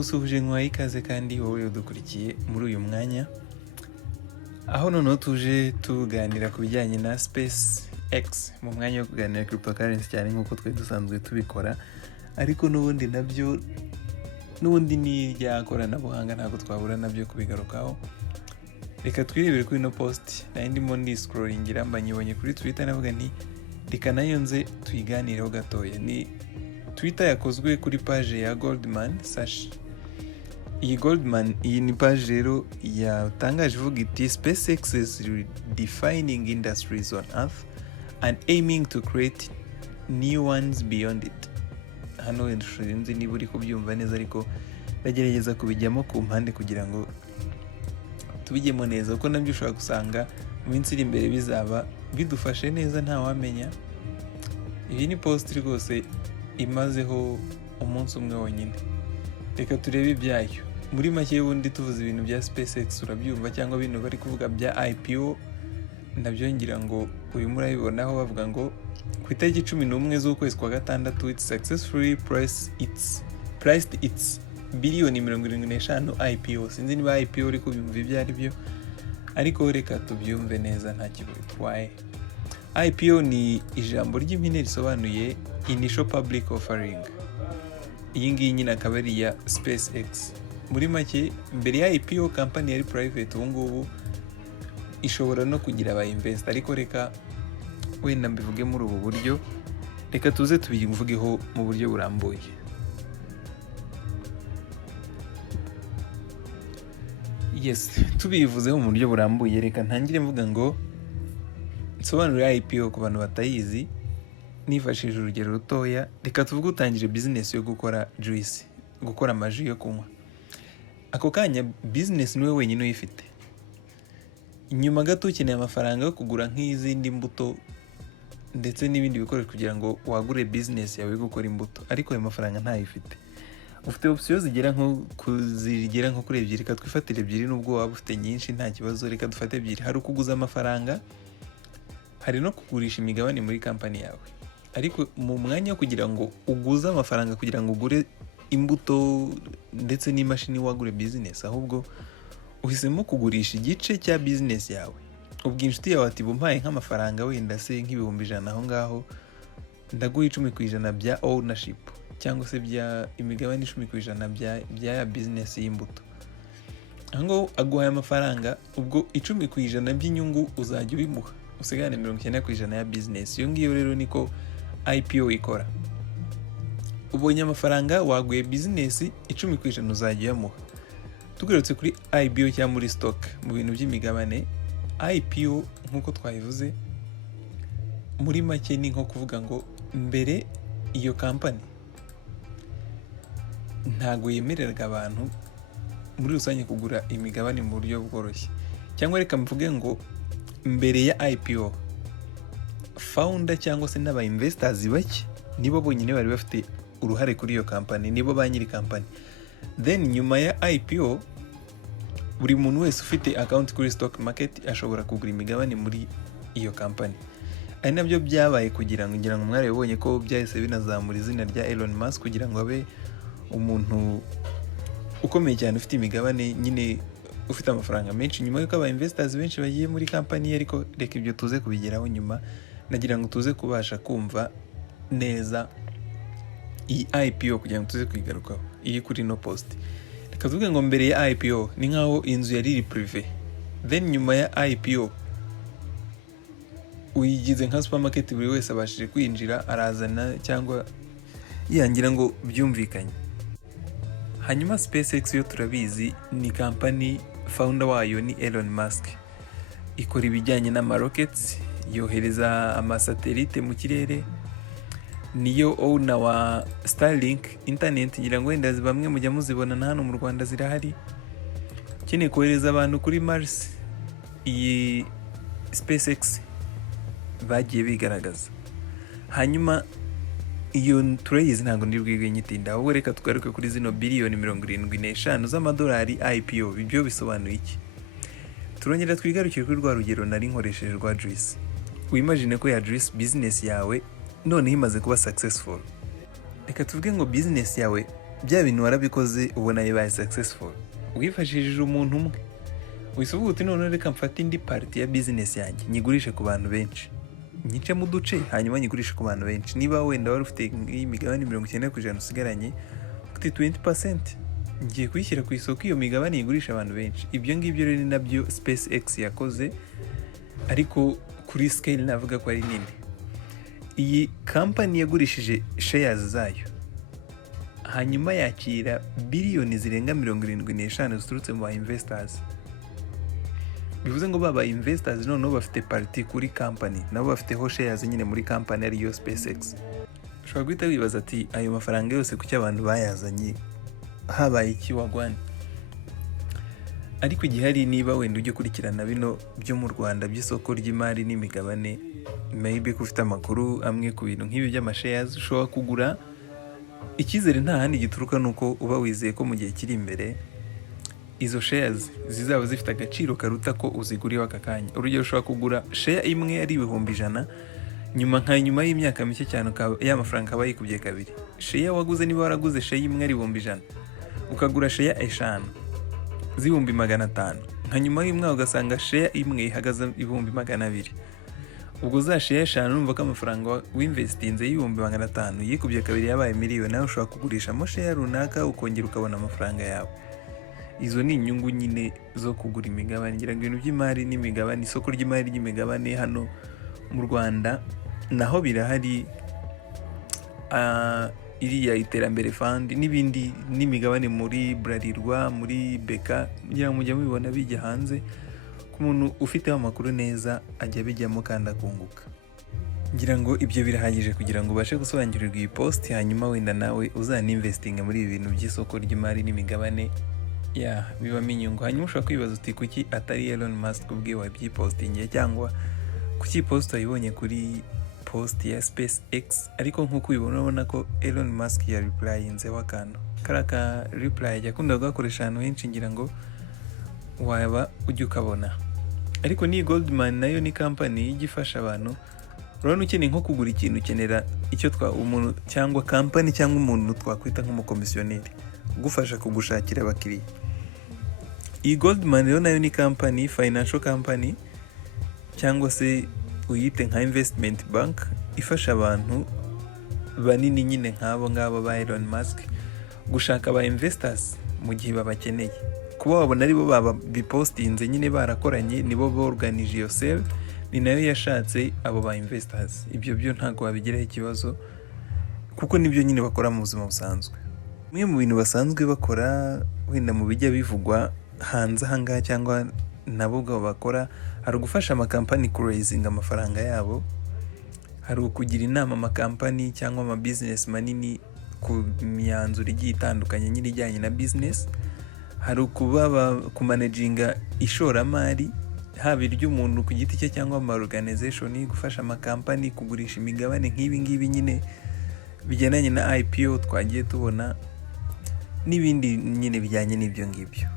ndagusuhuje nkwaye ikaze kandi wowe udukurikiye muri uyu mwanya, aho noneho tuje tuganira ku bijyanye na SpaceX mu mwanya wo kuganira cryptocurrency cyane nk'uko twe dusanzwe tubikora, ariko n'ubundi ni rya koranabuhanga ntabwo twabura nabyo kubigarukaho. Reka twirebere kuri ino post nari ndimo scrollingira mbanyibonye kuri Twitter, navuga nti reka nayo nze tuyiganireho gatoya. Ni Twitter yakozwe kuri page ya Goldman Sachs. Iyi ni page rero yatangaje ivuga iti SpaceX is redefining industries on Earth and aiming to create new ones beyond it. Hano nzi niba uri kubyumva neza, ariko ndagerageza kubijyamo ku mpande kugira ngo tubijyemo neza, kuko nabyo ushobora gusanga mu minsi iri imbere bizaba bidufashe neza ntawamenya. Iyi ni post rwose imazeho umunsi umwe wonyine. Reka turebe ibyayo muri make. Ubundi tuvuze ibintu bya SpaceX urabyumva, cyangwa ibintu bari kuvuga bya IPO nabyo ngira ngo uyu murabibonaho bavuga ngo ku itariki 11 z'ukwezi kwa gatandatu it successfully priced its biliyoni 75 IPO. Sinzi niba IPO uri kubyumva ibyo ari byo, ariko reka tubyumve neza nta kibitwaye. IPO ni ijambo ry'impine risobanuye Initial Public Offering. Iyi ngiyi nyine akaba ari iya SpaceX. Muri make mbere ya IPO company yari private, ubu ngubu ishobora no kugira aba invest, ariko reka wenda mbivuge muri ubu buryo. Reka tuze tubivugeho mu buryo burambuye. Yes, tubivuzeho mu buryo burambuye, reka ntangire mvuga ngo nsobanurira IPO ku bantu batayizi nifashishije urugero rutoya. Reka tuvuge utangije business yo gukora juice, gukora amaji yo kunywa. Ako kanya business niwe wenyine uyifite. Inyuma gato ukeneye amafaranga yo kugura nk'izindi mbuto ndetse n'ibindi bikoresho kugira ngo wagure business yawe yo gukora imbuto, ariko ayo mafaranga ntayifite. Ufite options zigera nko kuri ebyiri. Reka twifatire ebyiri, nubwo waba ufite nyinshi nta kibazo. Reka dufate ebyiri. Hari ukuguza amafaranga, hari no kugurisha imigabane muri company yawe. Ariko mu mwanya wo kugira ngo uguze amafaranga kugira ngo ugure imbuto ndetse n'imashini wagure business, ahubwo uhisemo kugurisha igice cya business yawe. Ubwo inshuti yawe ati bumpaye nk'amafaranga wenda se nk'ibihumbi 100 aho ngaho, ndaguha 10% bya ownership, cyangwa se bya imigabane 10% bya business y'imbuto. Aho aguhaye amafaranga, ubwo 10% by'inyungu uzajya ubimuha, usigane 90% ya business. Iyo ngiyo rero niko IPO ikora. Ubonye amafaranga, waguye business, 10% uzajya uyamuha. Tugarutse kuri Ibyo cyangwa muri stock mu bintu by'imigabane, IPO nk'uko twabivuze muri make ni nko kuvuga ngo mbere iyo company ntago yemereraga abantu muri rusange kugura imigabane mu buryo bworoshye. Cyangwa reka mvuge ngo mbere ya IPO founder cyangwa se n'aba investors bake nibo bonyine bari bafite uruhare kuri iyo company, nibo ba nyiri company. Then nyuma ya IPO buri muntu wese ufite account kuri stock market ashobora kugura imigabane muri iyo company. Ari nabyo byabaye kugira ngo mwarabonye ko byahise binazamura izina rya Elon Musk kugira ngo abe umuntu ukomeye cyane ufite imigabane, nyine ufite amafaranga menshi, nyuma yuko aba investors benshi bagiye muri company. Ariko reka ibyo tuze kubigeraho nyuma. Nagira ngo tuze kubasha kumva neza iyi IPO kugira ngo tuze kwigarukaho iyi kuri no post. Reka tuvuge ngo mbere ya IPO ni nkaho inzu yari iri privé, then nyuma ya IPO uyigize nka supermarket, buri wese abashije kwinjira arazana, cyangwa yangira ngo byumvikanye. Hanyuma SpaceX yo turabizi ni company, founder wayo ni Elon Musk. Ikora ibijyanye n'ama rockets, yohereza amasatelite mu kirere, niyo owner wa Starlink internet. Ngira ngo wenda bamwe mujya muzibona na hano mu Rwanda zirahari. Kene kohereza abantu kuri Mars, iyi SpaceX bagiye bigaragaza. Hanyuma iyo turayizi ntabwo ndirwige nyitinda, ahubwo reka tugaruke kuri zino biliyoni 75 z'amadolari IPO. Ibyo bisobanuye iki? Turongera twigarukire kuri rwa rugero nari nkoresheje rwa juice. Wimagine ko ya juice business yawe none imaze kuba successful. Reka tuvuge ngo business yawe bya bintu warabikoze ubona bibaye successful, wifashishije umuntu umwe, wese uvuga uti none reka mfate indi party ya business yanjye nyigurishe ku bantu benshi, nyice mu duce hanyuma nyigurishe ku bantu benshi. Niba wenda wari ufite imigabane 90% usigaranye, ufite 20%, ngiye kuyishyira ku isoko iyo migabane yigurisha abantu benshi. Ibyo ngibyo rero ni nabyo SpaceX yakoze, ariko kuri scale navuga ko ari nini. Iyi company yagurishije shares zayo, hanyuma yakira biliyoni zirenga 75 ziturutse mu ba investors. Bivuze ngo baba investors noneho bafite party kuri company, nabo bafiteho shares nyine muri company ariyo SpaceX. Ushobora guhita wibaza ati ayo mafaranga yose kuki abantu bayazanye, habaye iki wagwana? Ariko igihari, niba wenda ujye kurikirana bino byo mu Rwanda by'isoko ry'imari n'imigabane, maybe ko ufite amakuru amwe ku bintu nk'ibi by'amashares, ushobora kugura. Icyizere nta handi gituruka nuko uba wizeye ko mu gihe kiri imbere izo shares zizaba zifite agaciro karuta ko uziguriye aka kanya. Urugero, ushobora kugura share imwe ari 100,000, nyuma y'imyaka mike cyane ya mafaranga aba yikubye kabiri. Share waguze, niba waraguze share imwe ari 100,000, ukagura share 5 z'ibihumbi 500, nyuma y'umwaka ugasanga share imwe ihagaze 200,000. Ubwo za share 5 numva ko amafaranga w'investinze y'ibihumbi 500 yikubye kabiri yabaye miliyoni, nawe ushobora kugurishamo share runaka ukongera ukabona amafaranga yawe. Izo ni inyungu nyine zo kugura imigabane. Ngira ngo ibintu by'imari n'imigabane, isoko ry'imari ry'imigabane hano mu Rwanda naho birahari, iriya iterambere fund n'ibindi, n'imigabane muri Bralirwa, muri Beka, ngira ngo mujya mubibona bijya hanze. Ku muntu ufiteho amakuru neza ajya bijyamo kandi akunguka. Ngira ngo ibyo birahagije kugira ngo ubashe gusobanurirwa iyi post, hanyuma wenda nawe uzaninvestinga muri ibi bintu by'isoko ry'imari n'imigabane bibamo inyungu. Hanyuma ushobora kwibaza uti kuki atari Elon Musk ubwe wabyipostingiye, cyangwa kuki post wayibonye kuri post ya SpaceX. Ariko nk'uko ubibona, urabona ko Elon Musk ya replyinzeho akantu, karaka reply yakunda kugakoresha ahantu henshi, ngira ngo waba ujya ukabona. Ariko ni Goldman nayo ni company igifasha abantu. Urabona ukeneye nko kugura ikintu, ukenera icyo umuntu cyangwa company cyangwa umuntu twakwita nk'umukomisiyoneri ugufasha kugushakira abakiriya. Iyi Goldman rero nayo ni company, financial company, cyangwa se uyite nka investment bank, ifasha abantu banini nyine nk'abo ngabo ba Elon Musk gushaka aba investors mu gihe babakeneye. Kuba wabona aribo bipostinze nyine barakoranye, nibo borganije iyo sale, ni nayo yashatse abo ba investors. Ibyo byo ntago wabigiraho ikibazo, kuko nibyo nyine bakora mu buzima busanzwe. Mwe mu bintu basanzwe bakora, wenda mu bijya bivugwa hanze ahangaha cyangwa nabo ubwo bakora, hari ugufasha amakampani kuraisinga amafaranga yabo, hari ukugira inama amakampani cyangwa ama business manini ku myanzuro igiye itandukanye nyine ijyanye na business, hari kumanaginga ishoramari, haba iry'umuntu ku giti cye cyangwa ama organization, gufasha amakampani kugurisha imigabane nk'ibi ngibi nyine bijyanye na IPO twagiye tubona, n'ibindi nyine bijyanye n'ibyo ngibyo.